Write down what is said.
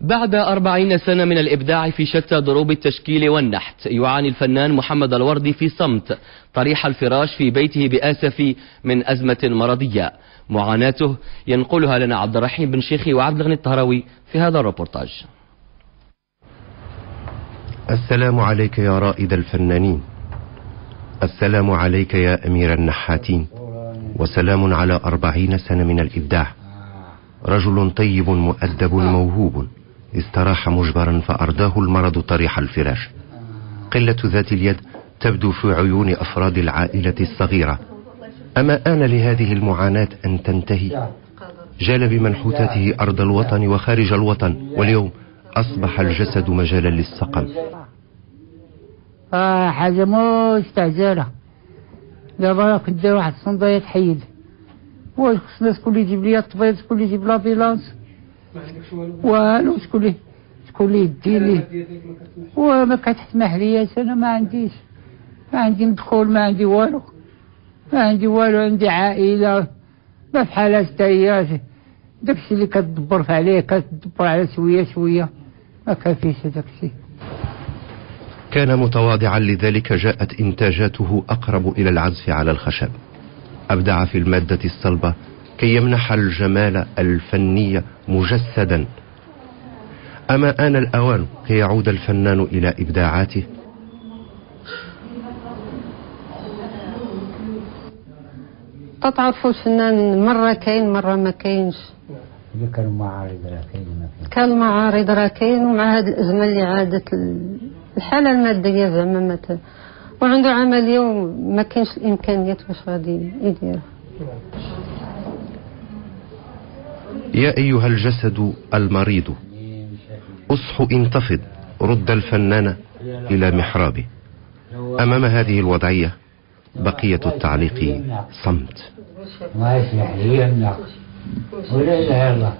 بعد 40 سنة من الإبداع في شتى ضروب التشكيل والنحت، يعاني الفنان محمد الوردي في صمت طريح الفراش في بيته بآسف من أزمة مرضية. معاناته ينقلها لنا عبد الرحيم بن شيخي وعبد الغني الطهراوي في هذا الريبورتاج. السلام عليك يا رائد الفنانين، السلام عليك يا أمير النحاتين، وسلام على 40 سنة من الإبداع. رجل طيب مؤدب موهوب استراح مجبرا فأرداه المرض طريح الفراش. قلة ذات اليد تبدو في عيون أفراد العائلة الصغيرة. أما آن لهذه المعاناة أن تنتهي؟ جال بمنحوتاته أرض الوطن وخارج الوطن، واليوم أصبح الجسد مجالا للسقم. حاجة مستعجلة. دابا كنت داير واحد الصندوق تحيد، واش خصنا شكون اللي يجيب لي الطبيب، شكون اللي يجيب لابيلانس، والو شكون اللي يدير لي، وما كتسمح لي انا ما عندي مدخول، ما عندي والو، عندي عائلة ما بحال حتى هي. داكشي اللي كتدبر عليه كتدبر على شوية ما كافيش داكشي. كان متواضعا، لذلك جاءت إنتاجاته أقرب إلى العزف على الخشب. أبدع في المادة الصلبة كي يمنح الجمال الفني مجسدا. أما آن الأوان كي يعود الفنان إلى إبداعاته؟ تعرفوا الفنان مرة كاين مرة ما كاينش. كان المعارض راه كاين ما كاين. كان المعارض راه كاين، ومع هذه الأزمة اللي عادت الحالة المادية زعما مثلا، وعنده عملية وما كاينش الإمكانيات باش غادي يديرها. يا أيها الجسد المريض، أصح انتفض، رد الفنان إلى محرابه. أمام هذه الوضعية بقية التعليق صمت. ما يسمح لي ولا إله إلا الله.